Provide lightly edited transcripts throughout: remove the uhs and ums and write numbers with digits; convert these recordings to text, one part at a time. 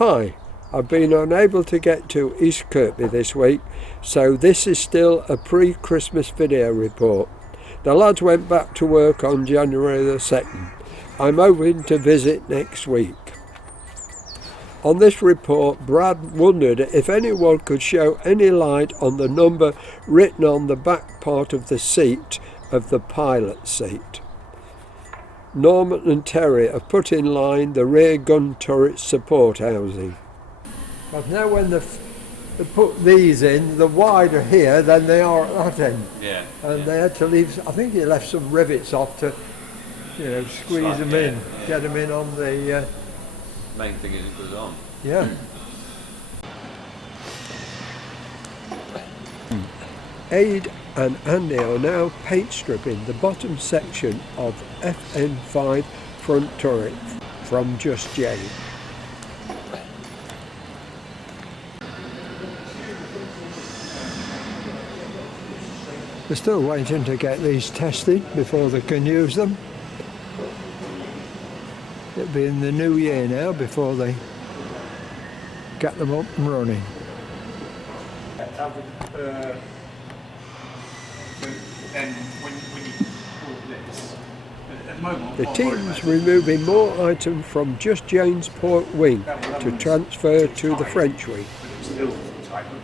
Hi, I've been unable to get to East Kirkby this week, so this is still a pre-Christmas video report. The lads went back to work on January the 2nd. I'm hoping to visit next week. On this report, Brad wondered if anyone could show any light on the number written on the back part of the seat of the pilot seat. Norman and Terry have put in line the rear gun turret support housing. But now when they put these in, they're wider here than they are at that end. Yeah. And they had to leave, I think he left some rivets off to, squeeze them in, get them in on the... Main thing is it goes on. Yeah. Aid and Andy are now paint stripping the bottom section of FN5 front turret from Just Jane. They're still waiting to get these tested before they can use them. It'll be in the new year now before they get them up and running. The team's removing more items from Just Jane's port wing to transfer to the French wing.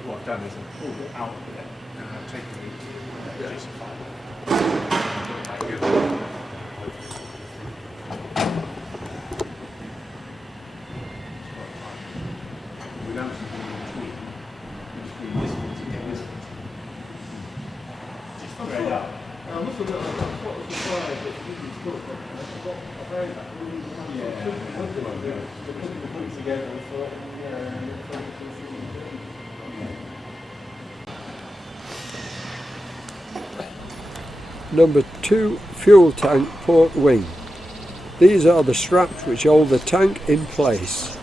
What I've done is I've pulled it out of it and I've taken the adjacent file. Without something in between, between this one to get this one. Just straight up. I must have got a surprise that you didn't put together and thought, Number 2 fuel tank port wing. These are the straps which hold the tank in place.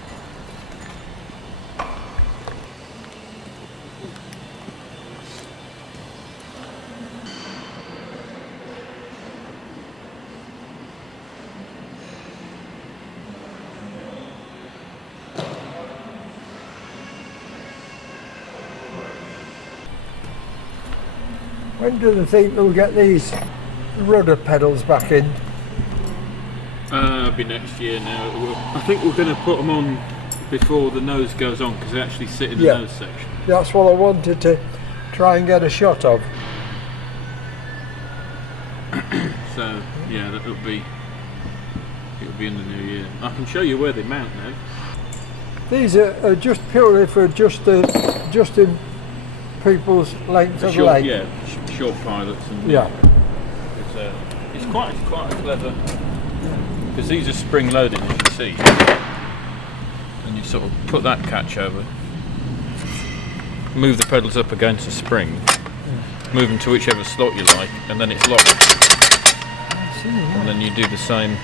When do they think they'll get these rudder pedals back in? It'll be next year now. I think we're going to put them on before the nose goes on because they actually sit in the nose section. That's what I wanted to try and get a shot of. So yeah, it'll be in the new year. I can show you where they mount now. These are just purely for just in people's length of leg. Yeah, short pilots. And it's quite clever because these are spring loaded, as you can see, and you sort of put that catch over, move the pedals up against the spring, move them to whichever slot you like, and then it's locked. And then you do the same.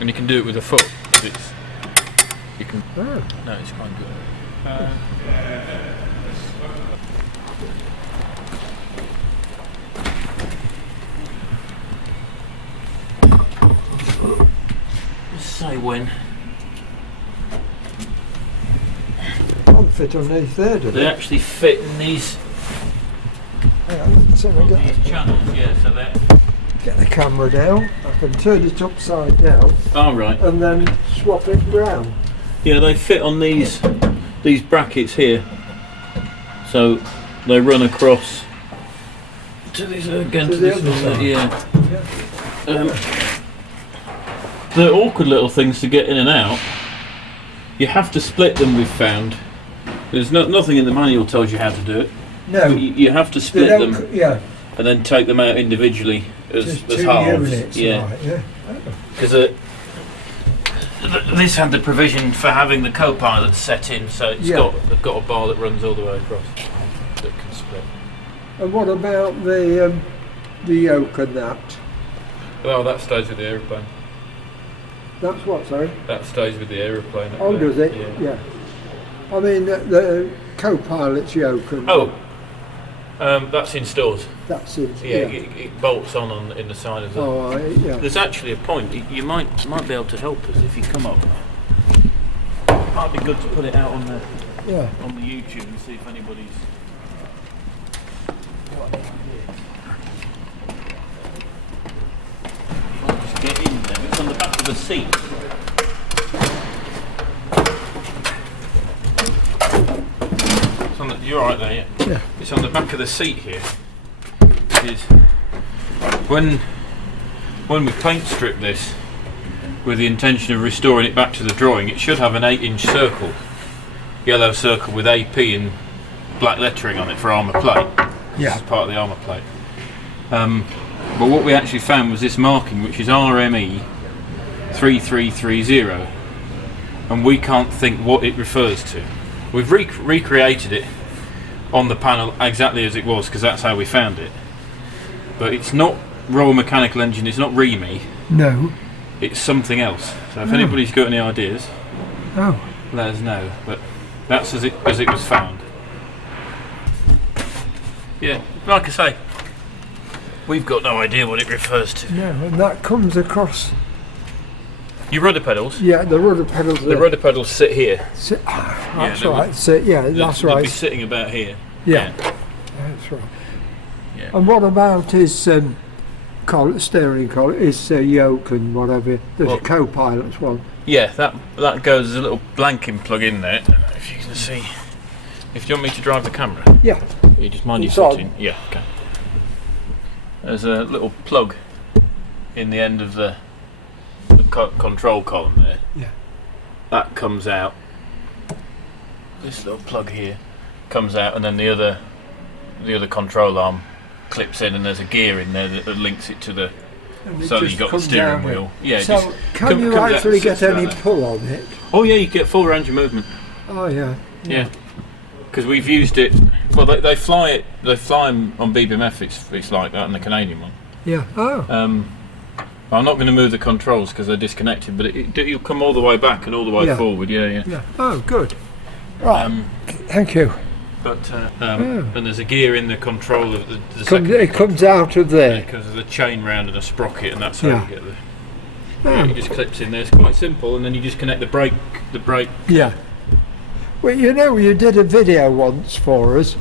And you can do it with a foot. You can. No, it's quite good. Say when. Don't fit underneath there, do they? They actually fit in these. So we these channels, yeah. So they get the camera down. I can turn it upside down. Oh right. And then swap it round. Yeah, they fit on these brackets here, so they run across to this again to this one. Yeah. They're awkward little things to get in and out. You have to split them. We've found there's nothing in the manual tells you how to do it. No, you have to split them. Yeah. And then take them out individually as halves. Units, yeah. Right, yeah. Because this had the provision for having the co-pilot set in, so it's got a bar that runs all the way across that can split. And what about the yoke and that? Well, that stays with the aeroplane. That's what, sorry? That stays with the aeroplane. Oh, does it? Yeah. I mean, the co-pilot's yoke. And That's in stores. That's it. Yeah, it bolts on in the side of the. Oh, yeah. There's actually a point. You might be able to help us if you come up. Might be good to put it out on the YouTube and see if anybody's got any idea. If I just get in there, it's on the back of the seat. You're right there, yeah. It's on the back of the seat here. Is when we paint strip this with the intention of restoring it back to the drawing, it should have an 8-inch circle, yellow circle with AP in black lettering on it for armour plate. Yeah. It's part of the armour plate. But what we actually found was this marking, which is RME 3330, and we can't think what it refers to. We've recreated it on the panel exactly as it was because that's how we found it. But it's not Royal Mechanical Engine, it's not REME. No. It's something else. So if anybody's got any ideas, let us know. But that's as it was found. Yeah, like I say, we've got no idea what it refers to. No, and that comes across. Your rudder pedals? Yeah, the rudder pedals. The rudder pedals sit here. That's right. That's right. They'd be sitting about here. Yeah. That's right. Yeah. And what about his steering column, his yoke and whatever? There's a co-pilot's one. Yeah, that goes as a little blanking plug in there. I don't know if you can see. If you want me to drive the camera. Yeah. You just mind your It's on. footing. Yeah, okay. There's a little plug in the end of the control column there. Yeah. That comes out. This little plug here comes out, and then the other control arm clips in, and there's a gear in there that links it to the. So you've got the steering wheel. Yeah. So can you actually get any pull on it? Oh yeah, you get full range of movement. Oh yeah. Yeah. Because we've used it. Well, they fly it. They fly them on BBMF. It's like that, and the Canadian one. Yeah. Oh. I'm not going to move the controls because they're disconnected, but you'll come all the way back and all the way forward. Yeah. Yeah. Oh, good. Right. Thank you. But and there's a gear in the control of the second. It comes out of there because of the chain round and a sprocket, and that's how you get the. Yeah, it just clips in there. It's quite simple, and then you just connect the brake. Yeah. Well, you did a video once for us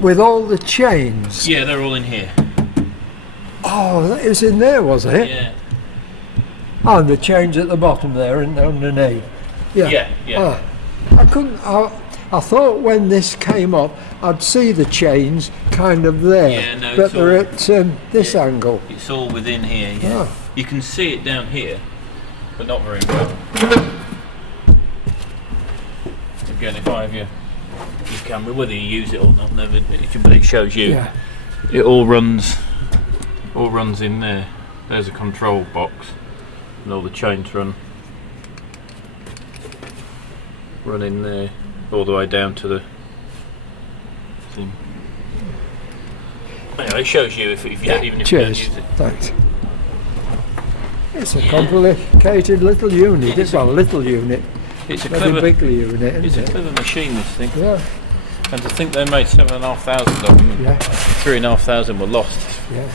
with all the chains. Yeah, they're all in here. Oh, that is in there, was it? Yeah. Oh, and the chains at the bottom there and underneath. Yeah. Yeah. I thought when this came up, I'd see the chains kind of there. Yeah, no, but they're at this angle. It's all within here. Yeah. Oh. You can see it down here, but not very well. Again, if I have your camera, whether you use it or not, but it shows you. Yeah. It all runs in there. There's a control box, and all the chains run in there, all the way down to the thing. Anyway, it shows you even if you don't use it. Thanks. It's a complicated little unit. It's a little unit. It's a clever big unit. It's a clever machine, this thing. Yeah. And to think they made 7,500 of them. Yeah. 3,500 were lost. Yeah.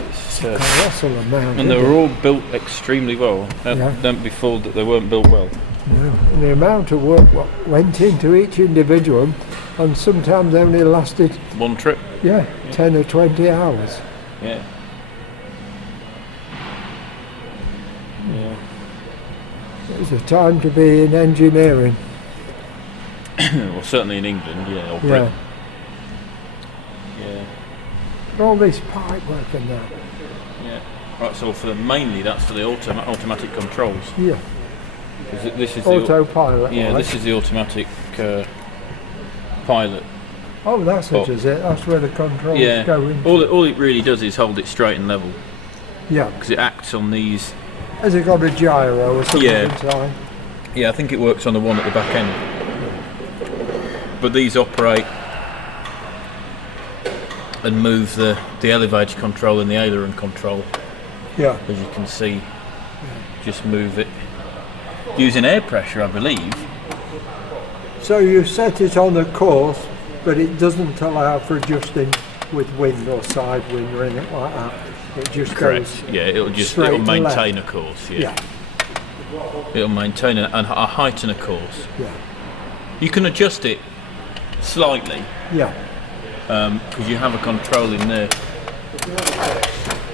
It's a colossal amount. And they were all built extremely well. Don't be fooled that they weren't built well. No. And the amount of work went into each individual, and sometimes only lasted one trip. Yeah, 10 or 20 hours. Yeah. Yeah. It was a time to be in engineering. Well, certainly in England, yeah, or Britain. Yeah. And all this pipe work and that. Yeah. Right, so mainly that's for the automatic controls. Yeah. This is autopilot. Yeah, this is the automatic pilot. Oh, that's it, is it? That's where the controls go into. All it really does is hold it straight and level. Yeah. Because it acts on these. Has it got a gyro or something inside? Yeah, I think it works on the one at the back end. But these operate and move the elevator control and the aileron control. Yeah. As you can see, just move it using air pressure, I believe. So you set it on a course but it doesn't allow for adjusting with wind or side wind or anything like that. It just Correct. goes Yeah, it'll straight to maintain left. a course. Yeah, It'll maintain a height and a course. yeah, You can adjust it slightly yeah. because you have a control in there,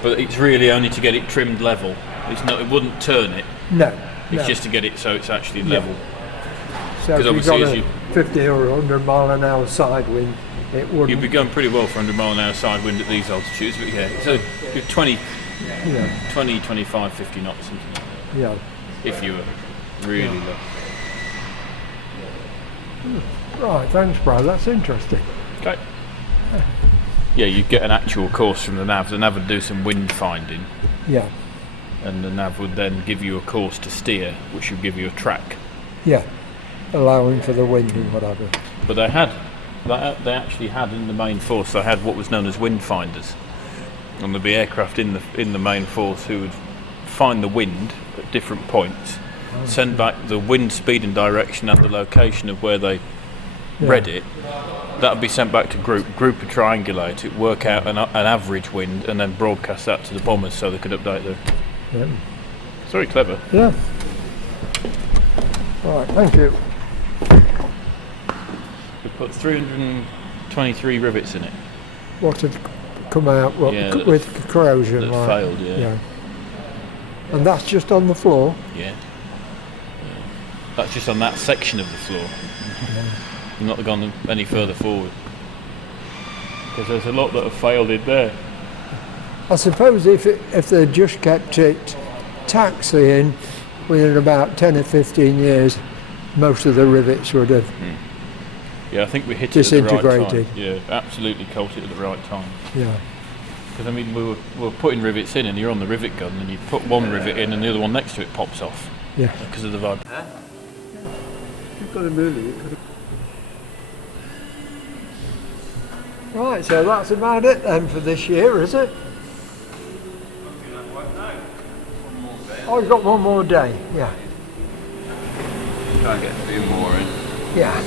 but it's really only to get it trimmed level. It's not. It wouldn't turn it. No, It's no. just to get it so it's actually level. So if 'cause you've got obviously a as 50 or 100 mile an hour side wind, it You'd wouldn't. be going pretty well for 100 mile an hour side wind at these altitudes, but yeah, so 20, Yeah, 25, 50 knots, something like that, yeah. if you were really low. Right, thanks, bro. That's interesting. Okay. Yeah, you'd get an actual course from the nav. The nav would do some wind finding, Yeah, and the nav would then give you a course to steer, which would give you a track. yeah. Allowing for the wind and whatever. But they actually had in the main force, they had what was known as wind finders, and there'd be aircraft in the main force who would find the wind at different points, send back the wind speed and direction and the location of where they read it. That would be sent back to group would triangulate it, work out an average wind, and then broadcast that to the bombers so they could update their. Yeah. It's very clever. Yeah. Right, thank you. We put 323 rivets in it What have come out Yeah, with corrosion? that like, failed, yeah. And that's just on the floor? Yeah. That's just on that section of the floor. Not gone any further forward. Because there's a lot that have failed in there. I suppose if they just kept it taxiing within about 10 or 15 years, most of the rivets would have. Yeah, I think we hit it at the right time. Disintegrated. Yeah, absolutely caught it at the right time. Yeah, Because I mean, we were putting rivets in, and you're on the rivet gun, and you put one rivet in, and the other one next to it pops off yeah. because of the vibe. You've got to move it. Right, so that's about it then for this year, is it? Oh, you've got one more day, yeah. Try and get a few more in. Yeah.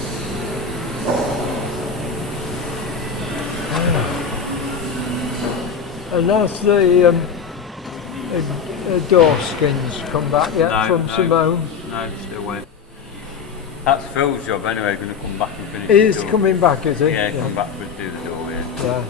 And that's the door skins come back yet from Simone. No, still waiting. That's Phil's job anyway, going to come back and finish He's the door. coming back, is he? Yeah, come back and do the door, yeah. Yeah.